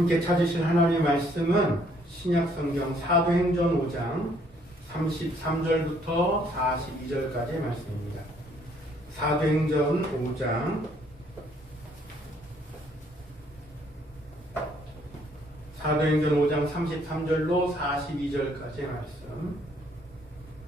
함께 찾으실 하나님의 말씀은 신약성경 사도행전 5장 33절부터 42절까지의 말씀입니다. 사도행전 5장 33절로 42절까지의 말씀.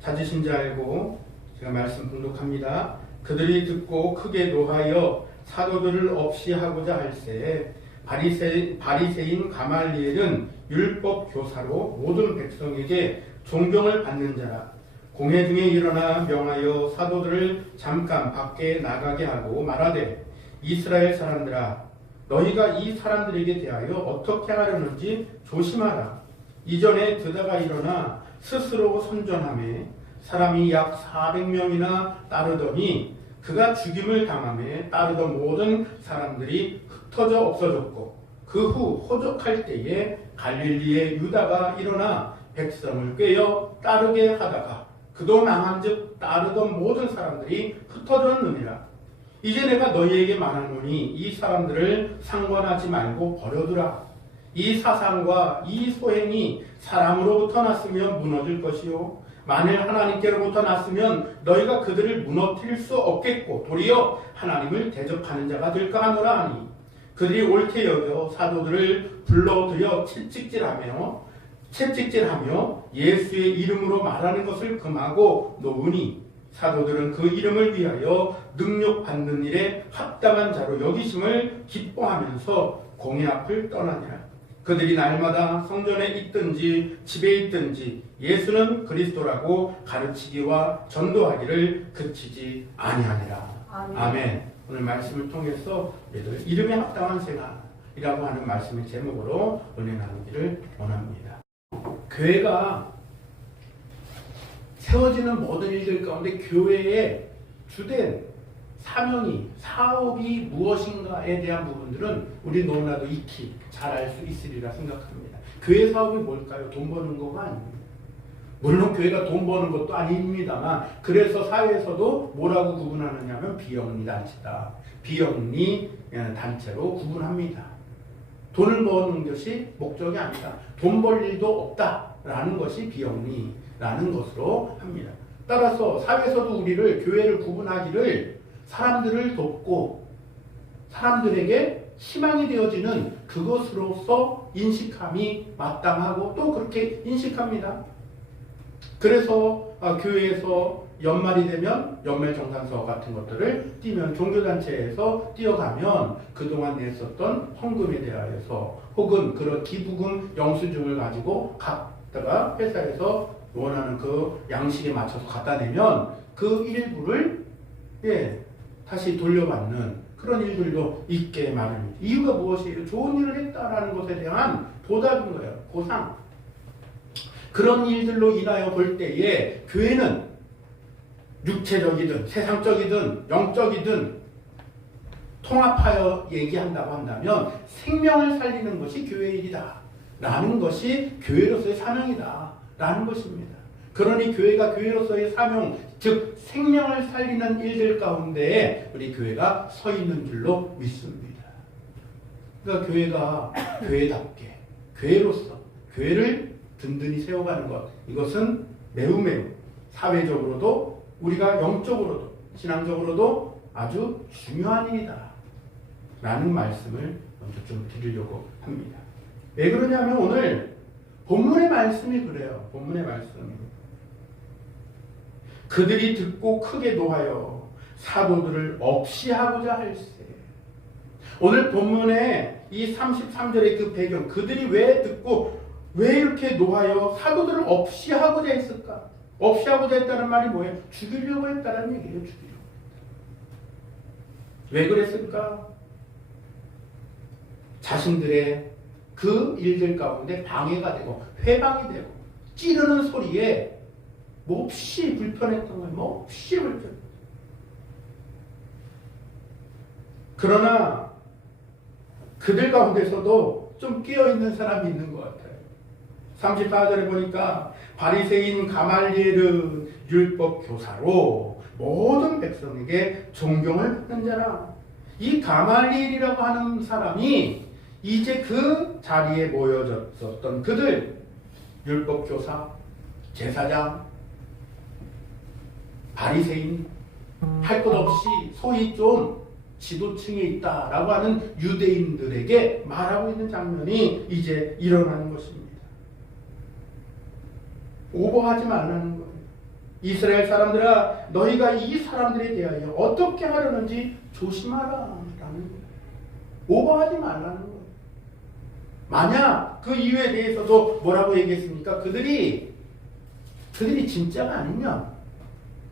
찾으신 줄 알고 제가 말씀 봉독합니다. 그들이 듣고 크게 노하여 사도들을 없이 하고자 할세 바리새인 가말리엘은 율법 교사로 모든 백성에게 존경을 받는 자라. 공회 중에 일어나 명하여 사도들을 잠깐 밖에 나가게 하고 말하되 이스라엘 사람들아 너희가 이 사람들에게 대하여 어떻게 하려는지 조심하라. 이전에 드다가 일어나 스스로 선전하며 사람이 약 400명이나 따르더니 그가 죽임을 당하며 따르던 모든 사람들이 흩어져 없어졌고 그 후 호적할 때에 갈릴리의 유다가 일어나 백성을 꿰어 따르게 하다가 그도 망한즉 따르던 모든 사람들이 흩어졌느니라. 이제 내가 너희에게 말하노니 이 사람들을 상관하지 말고 버려두라. 이 사상과 이 소행이 사람으로부터 났으면 무너질 것이요 만일 하나님께로부터 났으면 너희가 그들을 무너뜨릴 수 없겠고 도리어 하나님을 대적하는 자가 될까 하노라 하니 그들이 옳게 여겨 사도들을 불러들여 채찍질하며 예수의 이름으로 말하는 것을 금하고 놓으니 사도들은 그 이름을 위하여 능력받는 일에 합당한 자로 여기심을 기뻐하면서 공회 앞을 떠나니라. 그들이 날마다 성전에 있든지 집에 있든지 예수는 그리스도라고 가르치기와 전도하기를 그치지 아니하니라. 아멘. 오늘 말씀을 통해서 우리들 이름에 합당한 생활이라고 하는 말씀의 제목으로 은혜 나누기를 원합니다. 교회가 세워지는 모든 일들 가운데 교회의 주된 사명이 사업이 무엇인가에 대한 부분들은 우리 너무나도 익히 잘 알 수 있으리라 생각합니다. 교회 사업이 뭘까요? 돈 버는 거가 아닙니다. 물론 교회가 돈 버는 것도 아닙니다만 그래서 사회에서도 뭐라고 구분하느냐면 비영리 단체다. 비영리 단체로 구분합니다. 돈을 버는 것이 목적이 아니다. 돈 벌 일도 없다라는 것이 비영리라는 것으로 합니다. 따라서 사회에서도 우리를 교회를 구분하기를 사람들을 돕고 사람들에게 희망이 되어지는 그것으로서 인식함이 마땅하고 또 그렇게 인식합니다. 그래서 교회에서 연말이 되면 연말정산서 같은 것들을 띄면 종교단체에서 띄어가면 그동안 냈었던 헌금에 대하여서 혹은 그런 기부금 영수증을 가지고 갖다가 회사에서 원하는 그 양식에 맞춰서 갖다 내면 그 일부를 다시 돌려받는 그런 일들도 있게 마련입니다. 이유가 무엇이에요? 좋은 일을 했다라는 것에 대한 보답인 거예요. 보상. 그런 일들로 인하여 볼 때에 교회는 육체적이든 세상적이든 영적이든 통합하여 얘기한다고 한다면 생명을 살리는 것이 교회의 일이다 라는 것이 교회로서의 사명이다 라는 것입니다. 그러니 교회가 교회로서의 사명, 즉 생명을 살리는 일들 가운데 우리 교회가 서 있는 줄로 믿습니다. 그러니까 교회가 교회답게 교회로서 교회를 든든히 세워가는 것, 이것은 매우 사회적으로도 우리가 영적으로도 신앙적으로도 아주 중요한 일이다 라는 말씀을 먼저 좀 드리려고 합니다. 왜 그러냐면 오늘 본문의 말씀이 그래요. 본문의 말씀이 그들이 듣고 크게 노하여 사도들을 없이 하고자 할세. 오늘 본문의 이 33절의 그 배경, 그들이 왜 듣고 왜 이렇게 노하여 사도들을 없이 하고자 했을까? 없이 하고자 했다는 말이 뭐예요? 죽이려고 했다는 얘기예요. 죽이려고. 왜 그랬을까? 자신들의 그 일들 가운데 방해가 되고 회방이 되고 찌르는 소리에 몹시 불편했던 거예요. 몹시 불편. 그러나 그들 가운데서도 좀 끼어있는 사람이 있는 것 같아요. 34절에 보니까 바리새인 가말리엘은 율법 교사로 모든 백성에게 존경을 받는 자라. 이 가말리엘이라고 하는 사람이 이제 그 자리에 모여졌었던 그들, 율법교사, 제사장, 바리새인, 할 것 없이 소위 좀 지도층에 있다라고 하는 유대인들에게 말하고 있는 장면이 이제 일어나는 것입니다. 오버하지 말라는 거예요. 이스라엘 사람들아, 너희가 이 사람들에 대하여 어떻게 하려는지 조심하라 라는 거예요. 오버하지 말라는 거예요. 만약 그 이유에 대해서도 뭐라고 얘기했습니까? 그들이 진짜가 아니면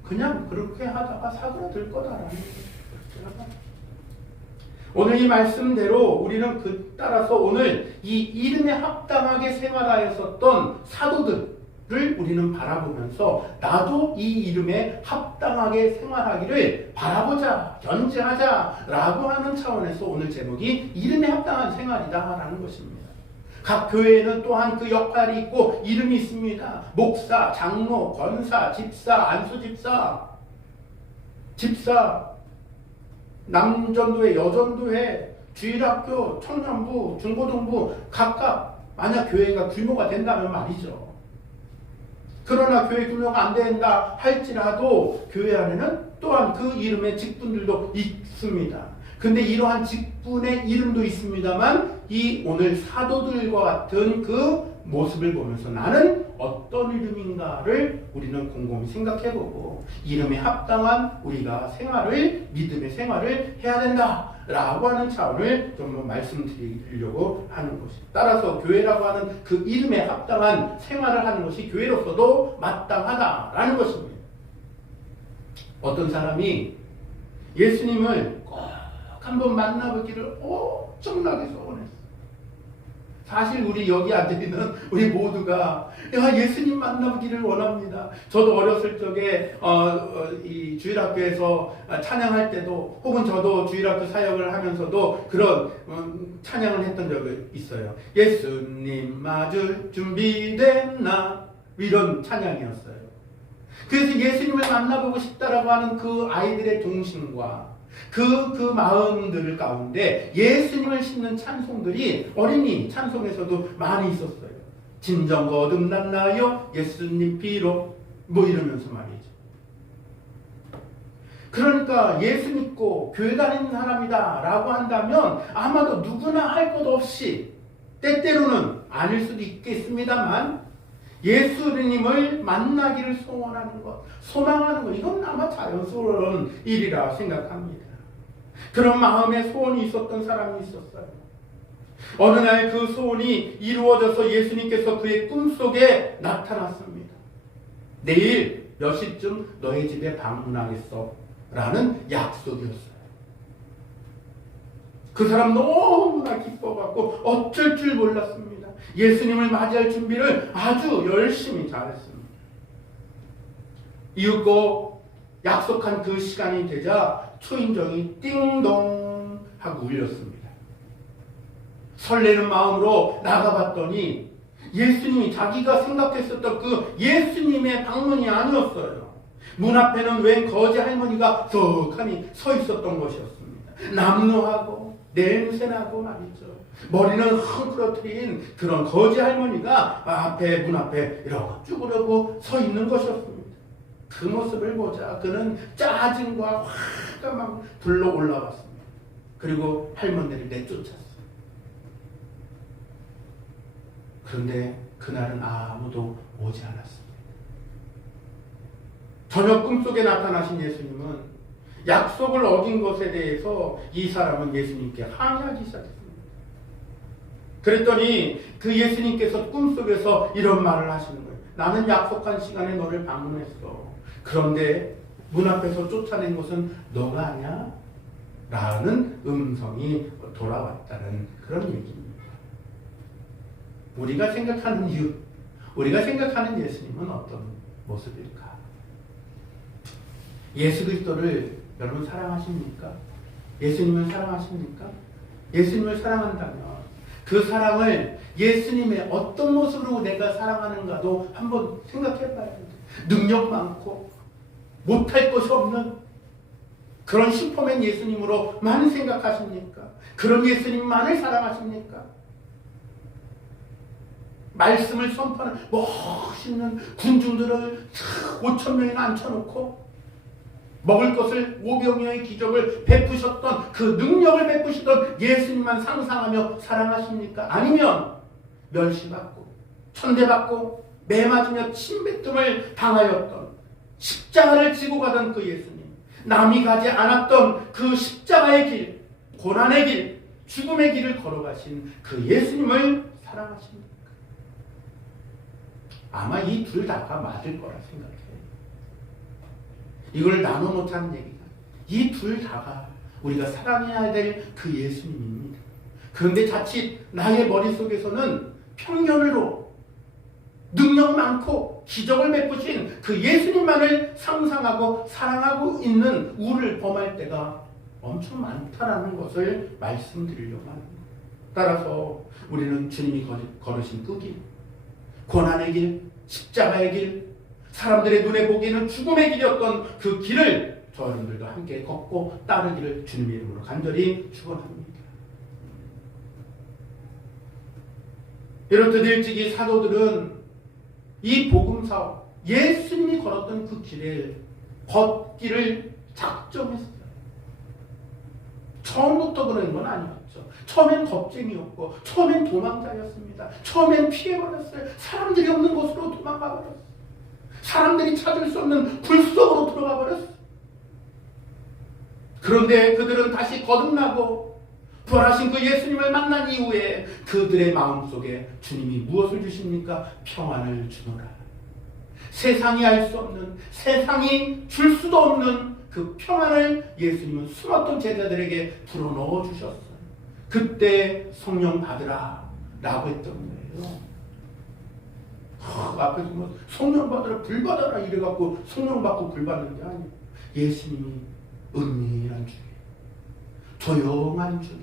그냥 그렇게 하다가 사그라들 거다라는 거예요. 오늘 이 말씀대로 우리는 따라서 오늘 이 이름에 합당하게 생활하였었던 사도들을 우리는 바라보면서 나도 이 이름에 합당하게 생활하기를 바라보자, 견지하자 라고 하는 차원에서 오늘 제목이 이름에 합당한 생활이다 라는 것입니다. 각 교회에는 또한 그 역할이 있고 이름이 있습니다. 목사, 장로, 권사, 집사, 안수집사, 남전도회, 여전도회, 주일학교, 청년부, 중고등부 각각 만약 교회가 규모가 된다면 말이죠. 그러나 교회 규모가 안 된다 할지라도 교회 안에는 또한 그 이름의 직분들도 있습니다. 근데 이러한 직분의 이름도 있습니다만 이 오늘 사도들과 같은 그 모습을 보면서 나는 어떤 이름인가를 우리는 곰곰이 생각해보고 이름에 합당한 우리가 믿음의 생활을 해야 된다라고 하는 차원을 좀 말씀드리려고 하는 것입니다. 따라서 교회라고 하는 그 이름에 합당한 생활을 하는 것이 교회로서도 마땅하다라는 것입니다. 어떤 사람이 예수님을 꼭 한번 만나보기를 엄청나게 소원했어. 사실 우리 여기 앉아있는 우리 모두가 예수님 만나기를 원합니다. 저도 어렸을 적에 이 주일학교에서 찬양할 때도 혹은 저도 주일학교 사역을 하면서도 그런 찬양을 했던 적이 있어요. 예수님 맞을 준비됐나 이런 찬양이었어요. 그래서 예수님을 만나보고 싶다라고 하는 그 아이들의 동심과 그 마음들 가운데 예수님을 싣는 찬송들이 어린이 찬송에서도 많이 있었어요. 진정 거듭났나요? 예수님 피로 이러면서 말이죠. 그러니까 예수 믿고 교회 다니는 사람이다 라고 한다면 아마도 누구나 할 것 없이 때때로는 아닐 수도 있겠습니다만 예수님을 만나기를 소원하는 것, 소망하는 것, 이건 아마 자연스러운 일이라 생각합니다. 그런 마음의 소원이 있었던 사람이 있었어요. 어느 날 그 소원이 이루어져서 예수님께서 그의 꿈속에 나타났습니다. 내일 몇 시쯤 너의 집에 방문하겠어 라는 약속이었어요. 그 사람 너무나 기뻐갖고 어쩔 줄 몰랐습니다. 예수님을 맞이할 준비를 아주 열심히 잘했습니다. 이윽고 약속한 그 시간이 되자 초인종이 띵동 하고 울렸습니다. 설레는 마음으로 나가봤더니 예수님이 자기가 생각했었던 그 예수님의 방문이 아니었어요. 문 앞에는 웬 거지 할머니가 썩하니 서 있었던 것이었습니다. 남루하고 냄새나고 말이죠. 머리는 헝클어뜨린 그런 거지 할머니가 문 앞에 이러고 쭈그러고 서 있는 것이었습니다. 그 모습을 보자 그는 짜증과 화가 막 불러 올라왔습니다. 그리고 할머니를 내쫓았어요. 그런데 그날은 아무도 오지 않았습니다. 저녁 꿈속에 나타나신 예수님은 약속을 어긴 것에 대해서 이 사람은 예수님께 항의하기 시작했습니다. 그랬더니 그 예수님께서 꿈속에서 이런 말을 하시는 거예요. 나는 약속한 시간에 너를 방문했어. 그런데 문 앞에서 쫓아낸 것은 너가 아니야? 라는 음성이 돌아왔다는 그런 얘기입니다. 우리가 생각하는 이유, 우리가 생각하는 예수님은 어떤 모습일까? 예수 그리스도를 여러분 사랑하십니까? 예수님을 사랑하십니까? 예수님을 사랑한다면 그 사랑을 예수님의 어떤 모습으로 내가 사랑하는가도 한번 생각해 봐야 돼요. 능력 많고 못할 것이 없는 그런 슈퍼맨 예수님으로만 생각하십니까? 그런 예수님만을 사랑하십니까? 말씀을 선포하는 멋있는 군중들을 5천 명이나 앉혀놓고 먹을 것을 500명의 기적을 베푸셨던 그 능력을 베푸시던 예수님만 상상하며 사랑하십니까? 아니면 멸시받고 천대받고 매 맞으며 침뱉음을 당하였던 십자가를 지고 가던 그 예수님, 남이 가지 않았던 그 십자가의 길, 고난의 길, 죽음의 길을 걸어가신 그 예수님을 사랑하십니까? 아마 이 둘 다가 맞을 거라 생각해요. 이걸 나눠 못하는 얘기가 이 둘 다가 우리가 사랑해야 될 그 예수님입니다. 그런데 자칫 나의 머릿속에서는 편견으로 능력 많고 기적을 베푸신 그 예수님만을 상상하고 사랑하고 있는 우를 범할 때가 엄청 많다라는 것을 말씀드리려고 합니다. 따라서 우리는 주님이 걸으신 그 길, 고난의 길, 십자가의 길, 사람들의 눈에 보기에는 죽음의 길이었던 그 길을 저 여러분들과 함께 걷고 따르기를 주님의 이름으로 간절히 축원합니다. 이렇듯 일찍이 사도들은 이 복음사업, 예수님이 걸었던 그 길을 걷기를 작정했어요. 처음부터 그런 건 아니었죠. 처음엔 겁쟁이였고, 처음엔 도망자였습니다. 처음엔 피해버렸어요. 사람들이 없는 곳으로 도망가 버렸어요. 사람들이 찾을 수 없는 불 속으로 들어가 버렸어요. 그런데 그들은 다시 거듭나고 부활하신 그 예수님을 만난 이후에 그들의 마음속에 주님이 무엇을 주십니까? 평안을 주노라. 세상이 알 수 없는, 세상이 줄 수도 없는 그 평안을 예수님은 숨었던 제자들에게 불어넣어 주셨어요. 그때 성령 받으라 라고 했던 거예요. 앞에서 뭐 성령 받으라 불 받아라 이래갖고 성령 받고 불 받는 게 아니에요. 예수님이 은밀한 중에, 조용한 중에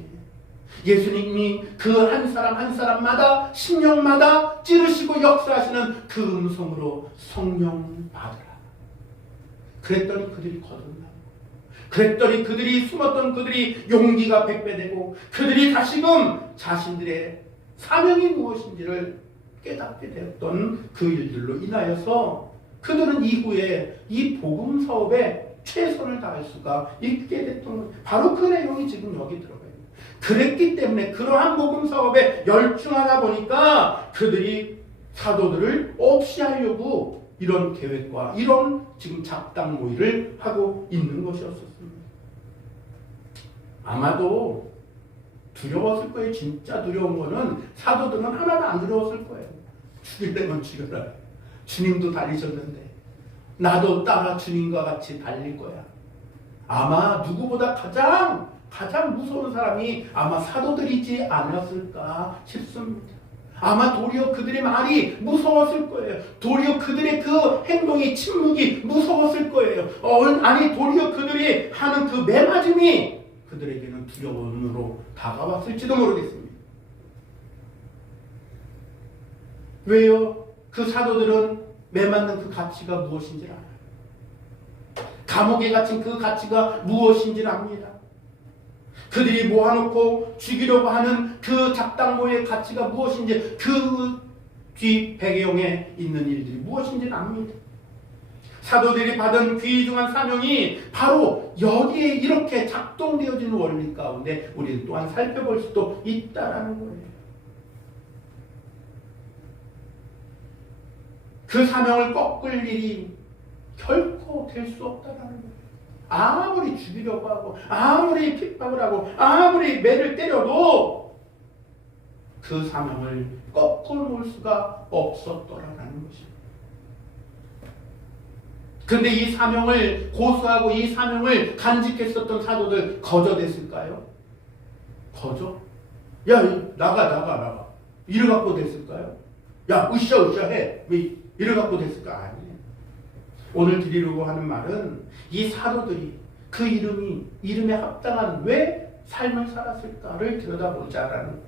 예수님이 그 한 사람 한 사람마다 심령마다 찌르시고 역사하시는 그 음성으로 성령 받으라. 그랬더니 그들이 거듭나고, 그랬더니 그들이 숨었던 그들이 용기가 백배되고, 그들이 다시금 자신들의 사명이 무엇인지를 깨닫게 되었던 그 일들로 인하여서 그들은 이후에 이 복음 사업에 최선을 다할 수가 있게 됐던, 바로 그 내용이 지금 여기 들어가요. 그랬기 때문에 그러한 복음 사업에 열중하다 보니까 그들이 사도들을 없이 하려고 이런 계획과 이런 지금 작당 모의를 하고 있는 것이었습니다. 아마도 두려웠을 거예요. 진짜 두려운 거는 사도들은 하나도 안 두려웠을 거예요. 죽이려면 죽여라. 주님도 달리셨는데 나도 따라 주님과 같이 달릴 거야. 아마 누구보다 가장 무서운 사람이 아마 사도들이지 않았을까 싶습니다. 아마 도리어 그들의 말이 무서웠을 거예요. 도리어 그들의 그 행동이, 침묵이 무서웠을 거예요. 아니 도리어 그들이 하는 그 매맞음이 그들에게는 두려움으로 다가왔을지도 모르겠습니다. 왜요? 그 사도들은 매맞는 그 가치가 무엇인지 알아요. 감옥에 갇힌 그 가치가 무엇인지 압니다. 그들이 모아놓고 죽이려고 하는 그 작당모의 가치가 무엇인지, 그 뒤 배경에 있는 일들이 무엇인지 압니다. 사도들이 받은 귀중한 사명이 바로 여기에 이렇게 작동되어지는 원리 가운데 우리는 또한 살펴볼 수도 있다라는 거예요. 그 사명을 꺾을 일이 결코 될 수 없다라는 거예요. 아무리 죽이려고 하고, 아무리 핍박을 하고, 아무리 매를 때려도 그 사명을 꺾어 놓을 수가 없었더라라는 것입니다. 근데 이 사명을 고수하고 이 사명을 간직했었던 사도들 거저됐을까요? 거저? 야, 나가. 이래 갖고 됐을까요? 야, 으쌰 해. 왜 이래 갖고 됐을까? 아니에요. 오늘 드리려고 하는 말은 이 사도들이 그 이름에 합당한 왜 삶을 살았을까를 들여다보자라는 거예요.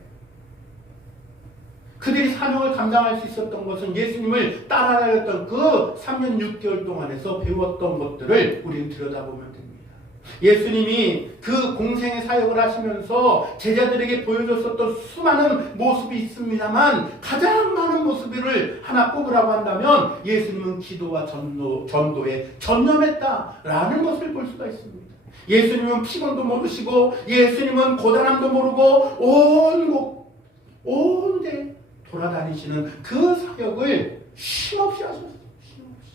그들이 사명을 감당할 수 있었던 것은 예수님을 따라다녔던 그 3년 6개월 동안에서 배웠던 것들을 우리는 들여다보면 됩니다. 예수님이 그 공생의 사역을 하시면서 제자들에게 보여줬었던 수많은 모습이 있습니다만 가장 많은 모습을 하나 꼽으라고 한다면 예수님은 기도와 전도에 전념했다라는 것을 볼 수가 있습니다. 예수님은 피곤도 모르시고 예수님은 고단함도 모르고 온데 돌아다니시는 그 사역을 쉼없이 하셨어요. 쉼없이.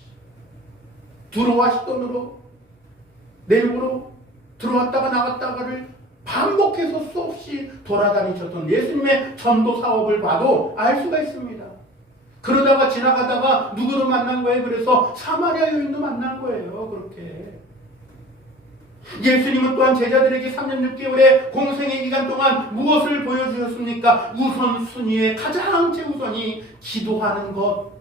두로와 시돈으로 내륙으로 들어왔다가 나갔다가를 반복해서 수없이 돌아다니셨던 예수님의 전도 사업을 봐도 알 수가 있습니다. 그러다가 지나가다가 누구를 만난 거예요? 그래서 사마리아 여인도 만난 거예요. 그렇게. 예수님은 또한 제자들에게 3년 6개월의 공생의 기간 동안 무엇을 보여주셨습니까? 우선순위의 가장 최우선이 기도하는 것.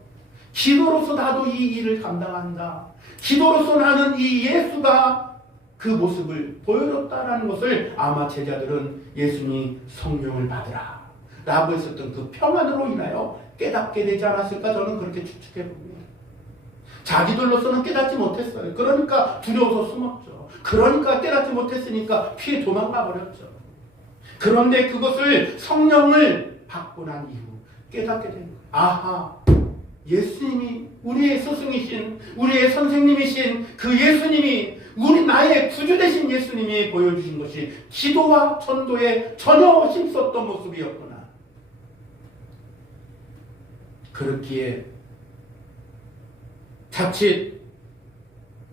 기도로서 나도 이 일을 감당한다. 기도로서 나는 이 예수가 그 모습을 보여줬다라는 것을 아마 제자들은 예수님이 성령을 받으라 라고 했었던 그 평안으로 인하여 깨닫게 되지 않았을까 저는 그렇게 추측해 봅니다. 자기들로서는 깨닫지 못했어요. 그러니까 두려워서 숨었죠. 그러니까 깨닫지 못했으니까 피해 도망가 버렸죠. 그런데 그것을 성령을 받고 난 이후 깨닫게 된 거예요. 아하, 예수님이 우리의 스승이신 우리의 선생님이신 그 예수님이 나의 구주 되신 예수님이 보여주신 것이 기도와 전도에 전혀 힘썼던 모습이었구나. 그렇기에 자칫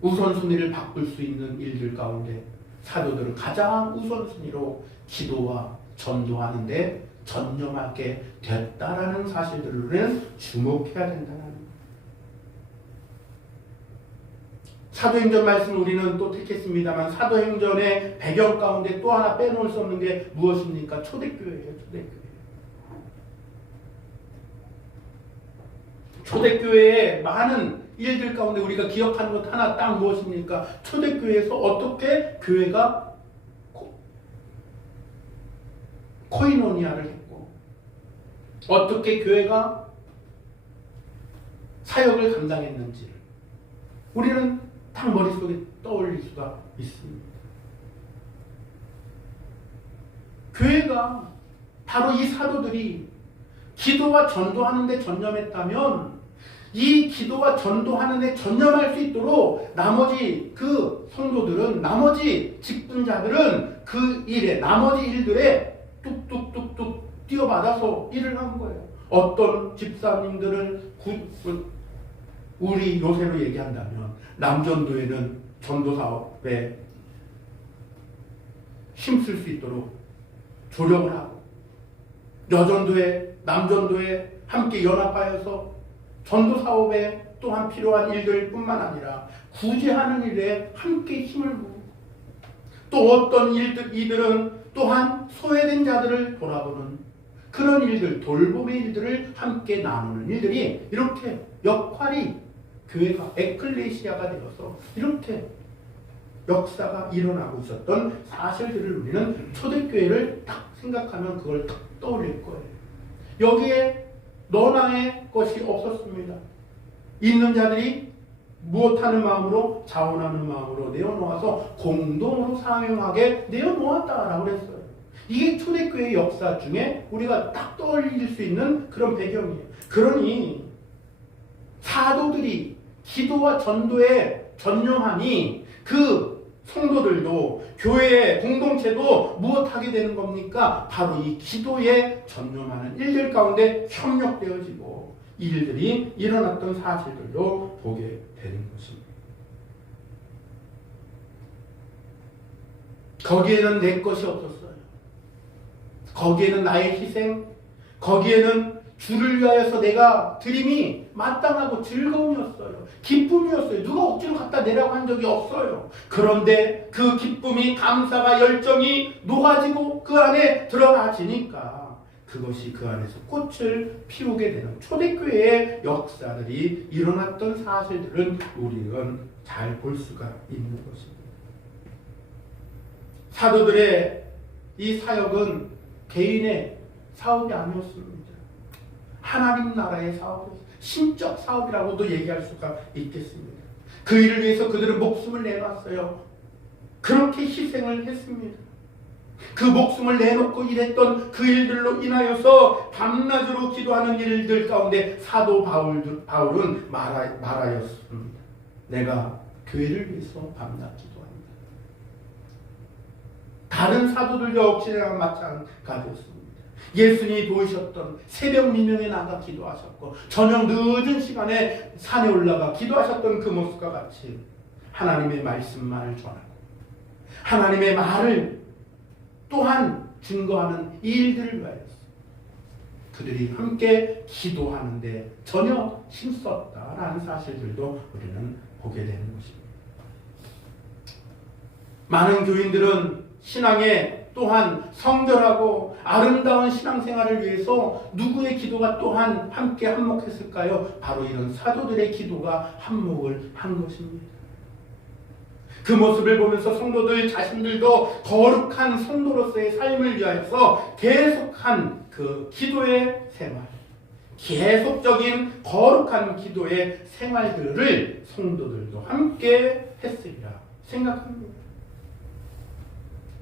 우선순위를 바꿀 수 있는 일들 가운데 사도들은 가장 우선순위로 기도와 전도하는데 전념하게 됐다라는 사실들을 우리는 주목해야 된다는 거예요. 사도행전 말씀을 우리는 또 택했습니다만 사도행전의 배경 가운데 또 하나 빼놓을 수 없는 게 무엇입니까? 초대교회예요. 초대교회의 많은 일들 가운데 우리가 기억하는 것 하나 딱 무엇입니까? 초대교회에서 어떻게 교회가 코이노니아를 했고 어떻게 교회가 사역을 감당했는지를 우리는 딱 머릿속에 떠올릴 수가 있습니다. 교회가 바로 이 사도들이 기도와 전도하는 데 전념했다면 이 기도와 전도하는 데 전념할 수 있도록 나머지 그 성도들은 나머지 직분자들은 그 일에 나머지 일들에 뚝뚝뚝뚝 뛰어받아서 일을 한 거예요. 어떤 집사님들은 우리 요새로 얘기한다면 남전도에는 전도사업에 힘쓸 수 있도록 조력을 하고 여전도에 남전도에 함께 연합하여서 전도사업에 또한 필요한 일들 뿐만 아니라 구제하는 일에 함께 힘을 모으고 또 어떤 이들은 또한 소외된 자들을 돌아보는 그런 일들, 돌봄의 일들을 함께 나누는 일들이 이렇게 역할이 교회가 에클레시아가 되어서 이렇게 역사가 일어나고 있었던 사실들을 우리는 초대교회를 딱 생각하면 그걸 딱 떠올릴 거예요. 여기에 너나의 것이 없었습니다. 있는 자들이 무엇하는 마음으로 자원하는 마음으로 내어놓아서 공동으로 사용하게 내어놓았다라고 했어요. 이게 초대교회의 역사 중에 우리가 딱 떠올릴 수 있는 그런 배경이에요. 그러니 사도들이 기도와 전도에 전념하니 그 성도들도 교회의 공동체도 무엇하게 되는 겁니까? 바로 이 기도에 전념하는 일들 가운데 협력되어지고 이 일들이 일어났던 사실들도 보게 되는 것입니다. 거기에는 내 것이 없었어요. 거기에는 나의 희생, 거기에는 주를 위하여서 내가 드림이 마땅하고 즐거움이었어요. 기쁨이었어요. 누가 억지로 갖다 내라고 한 적이 없어요. 그런데 그 기쁨이, 감사가, 열정이 녹아지고 그 안에 들어가지니까 그것이 그 안에서 꽃을 피우게 되는 초대교회의 역사들이 일어났던 사실들은 우리는 잘 볼 수가 있는 것입니다. 사도들의 이 사역은 개인의 사업이 아니었습니다. 하나님 나라의 사업이었습니다. 신적 사업이라고도 얘기할 수가 있겠습니다. 그 일을 위해서 그들은 목숨을 내놨어요. 그렇게 희생을 했습니다. 그 목숨을 내놓고 일했던 그 일들로 인하여서 밤낮으로 기도하는 일들 가운데 사도 바울은 말하였습니다. 내가 교회를 위해서 밤낮 기도합니다. 다른 사도들 역시나 마찬가지였습니다. 예수님이 보이셨던 새벽 미명에 나가 기도하셨고 저녁 늦은 시간에 산에 올라가 기도하셨던 그 모습과 같이 하나님의 말씀만을 전하고 하나님의 말을 또한 증거하는 이 일들을 위하여서 그들이 함께 기도하는데 전혀 힘썼다라는 사실들도 우리는 보게 되는 것입니다. 많은 교인들은 신앙에 또한 성결하고 아름다운 신앙생활을 위해서 누구의 기도가 또한 함께 한몫했을까요? 바로 이런 사도들의 기도가 한몫을 한 것입니다. 그 모습을 보면서 성도들 자신들도 거룩한 성도로서의 삶을 위하여서 계속한 그 기도의 생활, 계속적인 거룩한 기도의 생활들을 성도들도 함께 했으리라 생각합니다.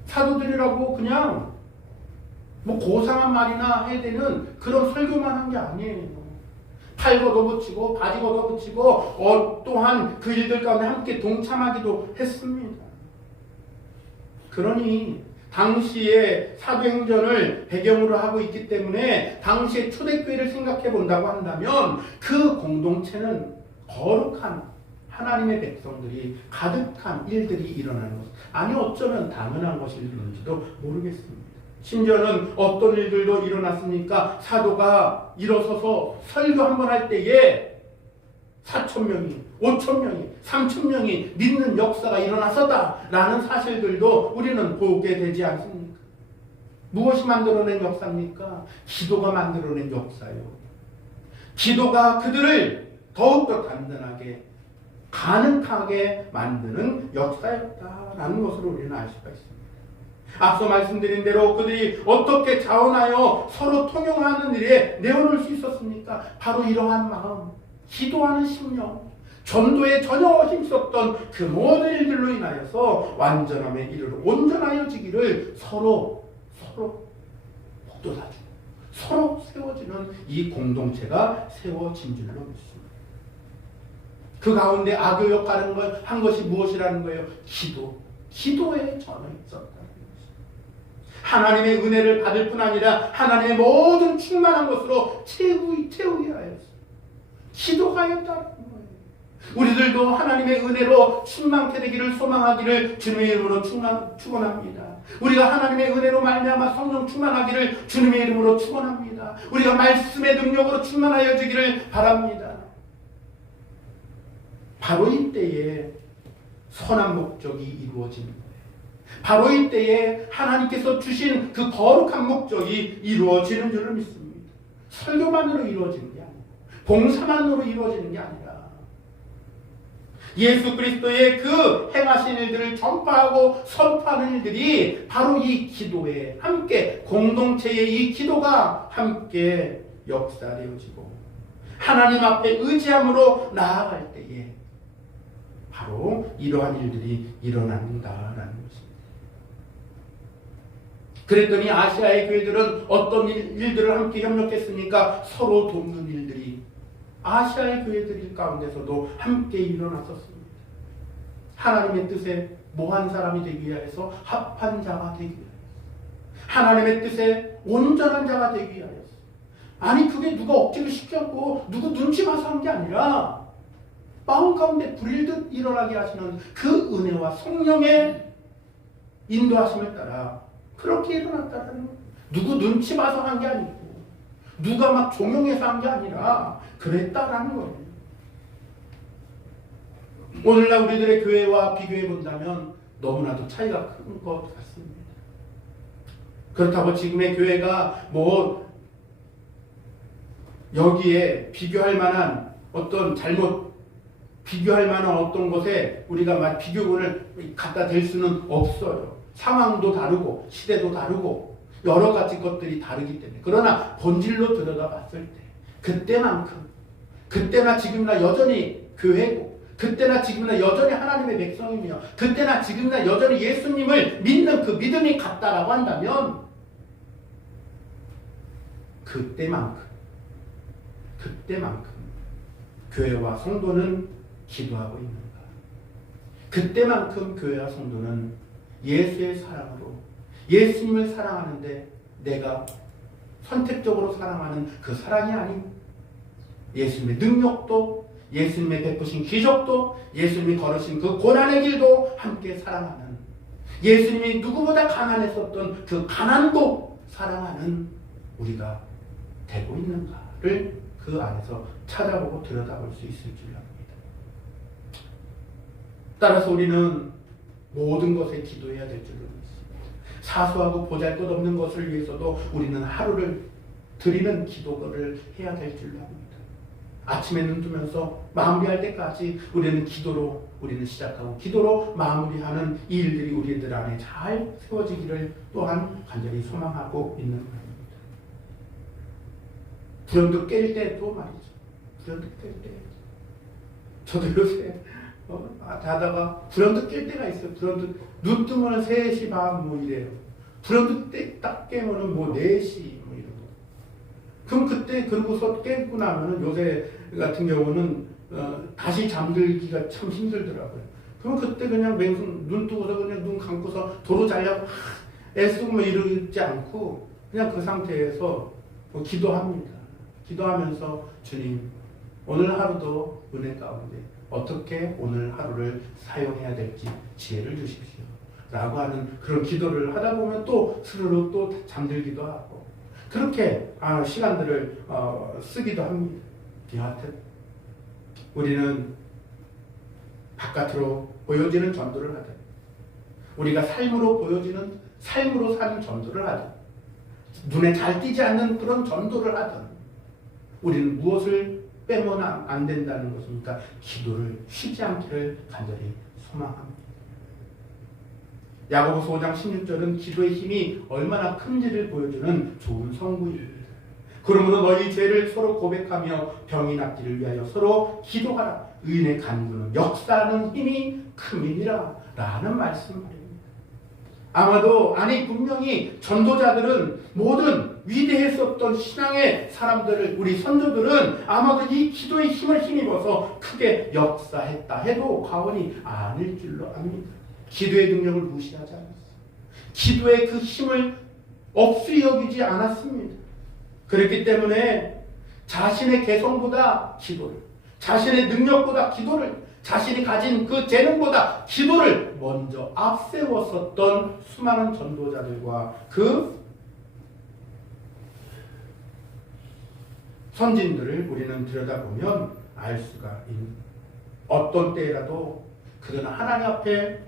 사도들이라고 그냥 뭐 고상한 말이나 해야 되는 그런 설교만 한 게 아니에요. 팔 걷어붙이고 바지 걷어붙이고 또한 그 일들 가운데 함께 동참하기도 했습니다. 그러니 당시의 사도행전을 배경으로 하고 있기 때문에 당시의 초대교회를 생각해 본다고 한다면 그 공동체는 거룩한 하나님의 백성들이 가득한 일들이 일어나는 것, 아니 어쩌면 당연한 것일지도 모르겠습니다. 심지어는 어떤 일들도 일어났습니까? 사도가 일어서서 설교 한 번 할 때에 4,000명이, 5,000명이, 3,000명이 믿는 역사가 일어났었다라는 사실들도 우리는 보게 되지 않습니까? 무엇이 만들어낸 역사입니까? 기도가 만들어낸 역사예요. 기도가 그들을 더욱더 단단하게 가능하게 만드는 역사였다라는 것을 우리는 알 수가 있습니다. 앞서 말씀드린 대로 그들이 어떻게 자원하여 서로 통용하는 일에 내어놓을 수 있었습니까? 바로 이러한 마음, 기도하는 심령, 전도에 전혀 힘썼던 그 모든 일들로 인하여서 완전함에 이르러 온전하여지기를 서로 복돋아주고 서로 세워지는 이 공동체가 세워진 줄로 믿습니다. 그 가운데 악의 역할을 한 것이 무엇이라는 거예요? 기도에 전혀 있었다는 것입니다. 하나님의 은혜를 받을 뿐 아니라 하나님의 모든 충만한 것으로 채우게 하였어요. 기도하였다는 거예요. 우리들도 하나님의 은혜로 충만케 되기를 소망하기를 주님의 이름으로 축원합니다. 우리가 하나님의 은혜로 말미암아 성령 충만하기를 주님의 이름으로 축원합니다. 우리가 말씀의 능력으로 충만하여지기를 바랍니다. 바로 이때에 선한 목적이 이루어지는 거예요. 바로 이때에 하나님께서 주신 그 거룩한 목적이 이루어지는 줄을 믿습니다. 설교만으로 이루어지는 게 아니고 봉사만으로 이루어지는 게 아니라 예수 그리스도의 그 행하신 일들을 전파하고 선포하는 일들이 바로 이 기도에 함께 공동체의 이 기도가 함께 역사되어지고 하나님 앞에 의지함으로 나아갈 때에 바로 이러한 일들이 일어난다라는 것입니다. 그랬더니 아시아의 교회들은 어떤 일들을 함께 협력했습니까? 서로 돕는 일들이 아시아의 교회들 가운데서도 함께 일어났었습니다. 하나님의 뜻에 모한 사람이 되기 위하여서 합한 자가 되기 위하여서 하나님의 뜻에 온전한 자가 되기 위하여서 아니 그게 누가 억지로 시켰고 누구 눈치 봐서 한 게 아니라 마음 가운데 불일듯 일어나게 하시는 그 은혜와 성령의 인도하심을 따라 그렇게 일어났다는 거예요. 누구 눈치 봐서 한 게 아니고 누가 막 종용해서 한 게 아니라 그랬다라는 거예요. 오늘날 우리들의 교회와 비교해 본다면 너무나도 차이가 큰 것 같습니다. 그렇다고 지금의 교회가 뭐 여기에 비교할 만한 어떤 비교할 만한 어떤 것에 우리가 막 비교군을 갖다 댈 수는 없어요. 상황도 다르고 시대도 다르고 여러 가지 것들이 다르기 때문에 그러나 본질로 들여다봤을 때 그때나 지금이나 여전히 교회고 그때나 지금이나 여전히 하나님의 백성이며 그때나 지금이나 여전히 예수님을 믿는 그 믿음이 같다라고 한다면 그때만큼 교회와 성도는 기도하고 있는가? 그때만큼 교회와 성도는 예수의 사랑으로 예수님을 사랑하는데 내가 선택적으로 사랑하는 그 사랑이 아닌 예수님의 능력도 예수님의 베푸신 기적도 예수님이 걸으신 그 고난의 길도 함께 사랑하는 예수님이 누구보다 가난했었던 그 가난도 사랑하는 우리가 되고 있는가를 그 안에서 찾아보고 들여다볼 수 있을 줄 압니다. 따라서 우리는 모든 것에 기도해야 될 줄로 믿습니다. 사소하고 보잘것없는 것을 위해서도 우리는 하루를 드리는 기도를 해야 될 줄로 압니다. 아침에 눈 뜨면서 마무리할 때까지 우리는 기도로 우리는 시작하고 기도로 마무리하는 이 일들이 우리들 안에 잘 세워지기를 또한 간절히 소망하고 있는 것입니다. 불현듯 깰 때도 말이죠. 불현듯 깰 때. 저도 요새 자다가 불현듯 깰 때가 있어요. 불현듯 눈 뜨면 3시 반 뭐 이래요. 불현듯 딱 깨면은 뭐 4시 뭐 이러고. 그럼 그때 그러고서 깨고 나면은 요새 같은 경우는 다시 잠들기가 참 힘들더라고요. 그럼 그때 그냥 맹sun 눈 뜨고서 그냥 눈 감고서 도로 자려고 애쓰고 뭐 이러지 않고 그냥 그 상태에서 기도합니다. 기도하면서 주님 오늘 하루도 은혜 가운데 어떻게 오늘 하루를 사용해야 될지 지혜를 주십시오 라고 하는 그런 기도를 하다 보면 또 스르르 또 잠들기도 하고 그렇게 시간들을 쓰기도 합니다. 여하튼 우리는 바깥으로 보여지는 전도를 하든 우리가 삶으로 보여지는 삶으로 사는 전도를 하든 눈에 잘 띄지 않는 그런 전도를 하든 우리는 무엇을 빼면 안 된다는 것입니까? 기도를 쉬지 않기를 간절히 소망합니다. 야고보서 5장 16절은 기도의 힘이 얼마나 큰지를 보여주는 좋은 성구입니다. 그러므로 너희 죄를 서로 고백하며 병이 낫기를 위하여 서로 기도하라. 의인의 간구는 역사하는 힘이 큼이니라 라는 말씀 말입니다. 아마도 분명히 전도자들은 모든 위대했었던 신앙의 사람들을 우리 선조들은 아마도 이 기도의 힘을 힘입어서 크게 역사했다 해도 과언이 아닐 줄로 압니다. 기도의 능력을 무시하지 않았어요. 기도의 그 힘을 없이 여기지 않았습니다. 그렇기 때문에 자신의 개성보다 기도를, 자신의 능력보다 기도를, 자신이 가진 그 재능보다 기도를 먼저 앞세웠었던 수많은 전도자들과 그 선진들을 우리는 들여다보면 알 수가 있는 어떤 때라도 그들은 하나님 앞에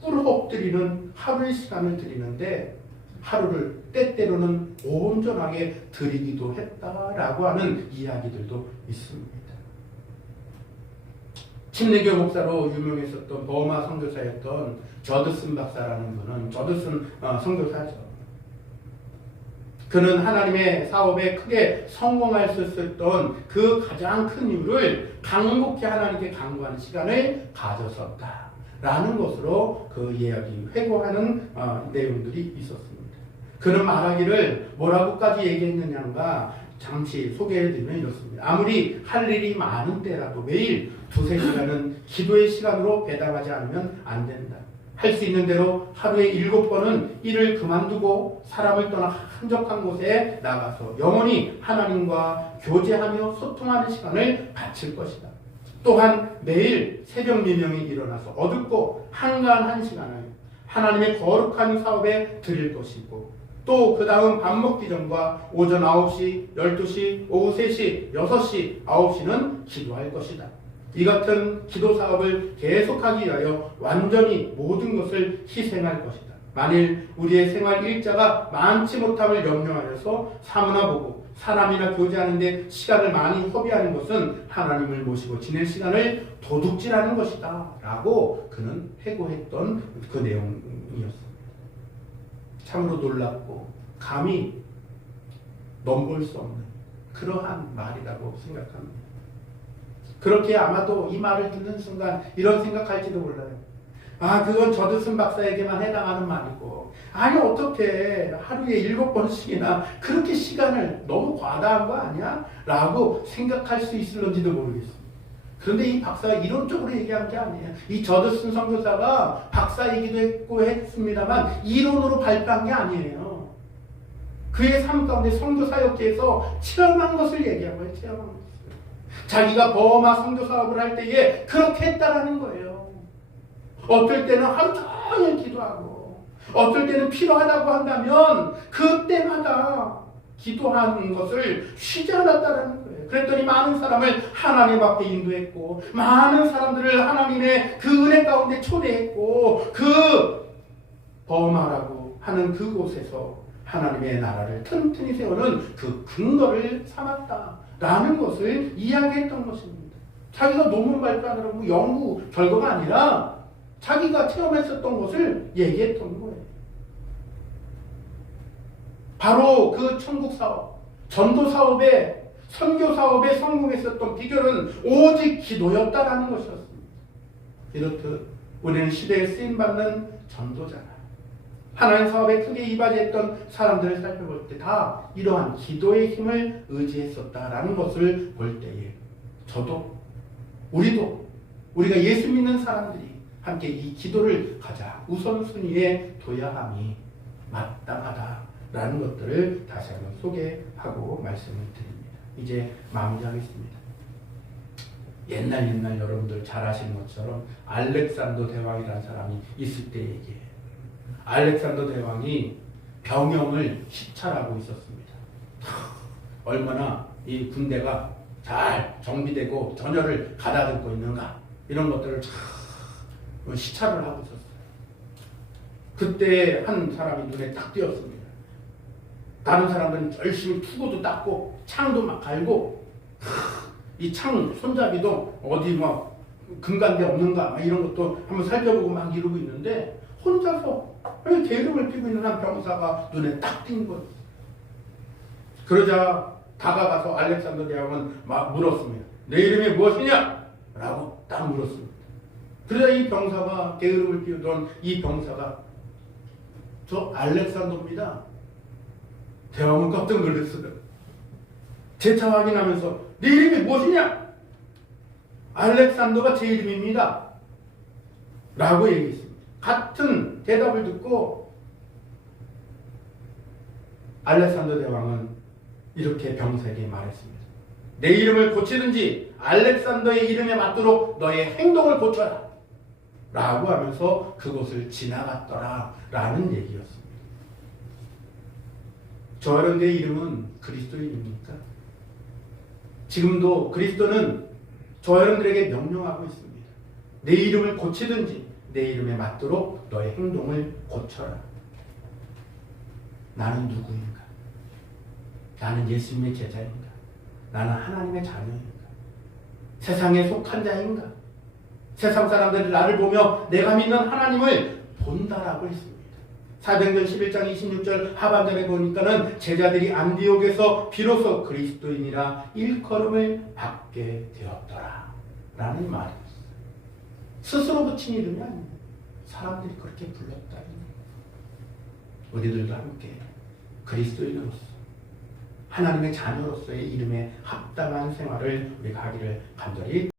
꿇어 엎드리는 하루의 시간을 드리는데 하루를 때때로는 온전하게 드리기도 했다라고 하는 이야기들도 있습니다. 침례교 목사로 유명했었던 버마 선교사였던 저드슨 박사라는 분은 저드슨 선교사죠. 그는 하나님의 사업에 크게 성공할 수 있었던 그 가장 큰 이유를 강복히 하나님께 간구하는 시간을 가졌었다라는 것으로 그 이야기 회고하는 내용들이 있었습니다. 그는 말하기를 뭐라고까지 얘기했느냐가 잠시 소개해드리면 이렇습니다. 아무리 할 일이 많은 때라도 매일 2-3시간은 기도의 시간으로 배당하지 않으면 안 된다. 할 수 있는 대로 하루에 7번은 일을 그만두고 사람을 떠나 한적한 곳에 나가서 영원히 하나님과 교제하며 소통하는 시간을 바칠 것이다. 또한 매일 새벽 미명에 일어나서 어둡고 한가한 시간을 하나님의 거룩한 사업에 드릴 것이고 또 그 다음 밥 먹기 전과 오전 9시, 12시, 오후 3시, 6시, 9시는 기도할 것이다. 이 같은 기도 사업을 계속하기 위하여 완전히 모든 것을 희생할 것이다. 만일 우리의 생활 일자가 많지 못함을 염려하여서 사무나 보고 사람이나 교제하는 데 시간을 많이 허비하는 것은 하나님을 모시고 지낼 시간을 도둑질하는 것이다 라고 그는 회고했던 그 내용이었습니다. 참으로 놀랍고 감히 넘볼 수 없는 그러한 말이라고 생각합니다. 그렇게 아마도 이 말을 듣는 순간 이런 생각할지도 몰라요. 아, 그건 저드슨 박사에게만 해당하는 말이고, 아니 어떻게 하루에 7번씩이나 그렇게 시간을 너무 과다한 거 아니야? 라고 생각할 수 있을런지도 모르겠습니다. 그런데 이 박사가 이론적으로 얘기한 게 아니에요. 이 저드슨 선교사가 박사이기도 했고 했습니다만 이론으로 발표한 게 아니에요. 그의 삶 가운데 선교사역계에서 체험한 것을 얘기한 거예요. 체험한 것을. 자기가 버마 선교 사업을 할 때에 그렇게 했다라는 거예요. 어떨 때는 하루 종일 기도하고, 어떨 때는 필요하다고 한다면 그때마다 기도하는 것을 쉬지 않았다라는 거예요. 그랬더니 많은 사람을 하나님 앞에 인도했고, 많은 사람들을 하나님의 그 은혜 가운데 초대했고, 그 버마라고 하는 그곳에서 하나님의 나라를 튼튼히 세우는 그 근거를 삼았다라는 것을 이야기했던 것입니다. 자기가 논문 발표하느라고 연구 결과가 아니라 자기가 체험했었던 것을 얘기했던 거예요. 바로 그 천국 사업, 전도 사업에, 선교 사업에 성공했었던 비결은 오직 기도였다라는 것이었습니다. 이렇듯 우리는 시대에 쓰임받는 전도자나 하나님 사업에 크게 이바지했던 사람들을 살펴볼 때 다 이러한 기도의 힘을 의지했었다라는 것을 볼 때에 저도, 우리도, 우리가 예수 믿는 사람들이 함께 이 기도를 가장 우선순위에 둬야 함이 마땅하다라는 것들을 다시 한번 소개하고 말씀을 드립니다. 이제 마무리하겠습니다. 옛날 여러분들 잘 아시는 것처럼 알렉산더 대왕이라는 사람이 있을 때 얘기해요. 알렉산더 대왕이 병영을 시찰하고 있었습니다. 얼마나 이 군대가 잘 정비되고 전열을 가다듬고 있는가, 이런 것들을 잘 시찰을 하고 있었어요. 그때 한 사람이 눈에 딱 띄었습니다. 다른 사람들은 열심히 투구도 닦고 창도 막 갈고, 이 창 손잡이도 어디 막 금간대 없는가 막 이런 것도 한번 살펴보고 막 이러고 있는데, 혼자서 게으름을 피고 있는 한 병사가 눈에 딱 띈 거예요. 그러자 다가가서 알렉산더 대왕은 막 물었습니다. 내 이름이 무엇이냐? 라고 딱 물었습니다. 그러자 이 병사가, 게으름을 피우던 이 병사가, 저 알렉산더입니다. 대왕은 깜짝 놀랐어요. 재차 확인하면서 내 이름이 무엇이냐? 알렉산더가 제 이름입니다. 라고 얘기했습니다. 같은 대답을 듣고 알렉산더 대왕은 이렇게 병사에게 말했습니다. 내 이름을 고치든지 알렉산더의 이름에 맞도록 너의 행동을 고쳐라. 라고 하면서 그곳을 지나갔더라 라는 얘기였습니다. 저 여러분의 이름은 그리스도인입니까? 지금도 그리스도는 저 여러분들에게 명령하고 있습니다. 내 이름을 고치든지 내 이름에 맞도록 너의 행동을 고쳐라. 나는 누구인가? 나는 예수님의 제자인가? 나는 하나님의 자녀인가? 세상에 속한 자인가? 세상 사람들이 나를 보며 내가 믿는 하나님을 본다라고 했습니다. 사도행전 11장 26절 하반절에 보니까는 제자들이 안디옥에서 비로소 그리스도인이라 일컬음을 받게 되었더라 라는 말이었어요. 스스로 붙인 이름이 아닙니다. 사람들이 그렇게 불렀다. 우리들도 함께 그리스도인으로서, 하나님의 자녀로서의 이름에 합당한 생활을 우리가 하기를 간절히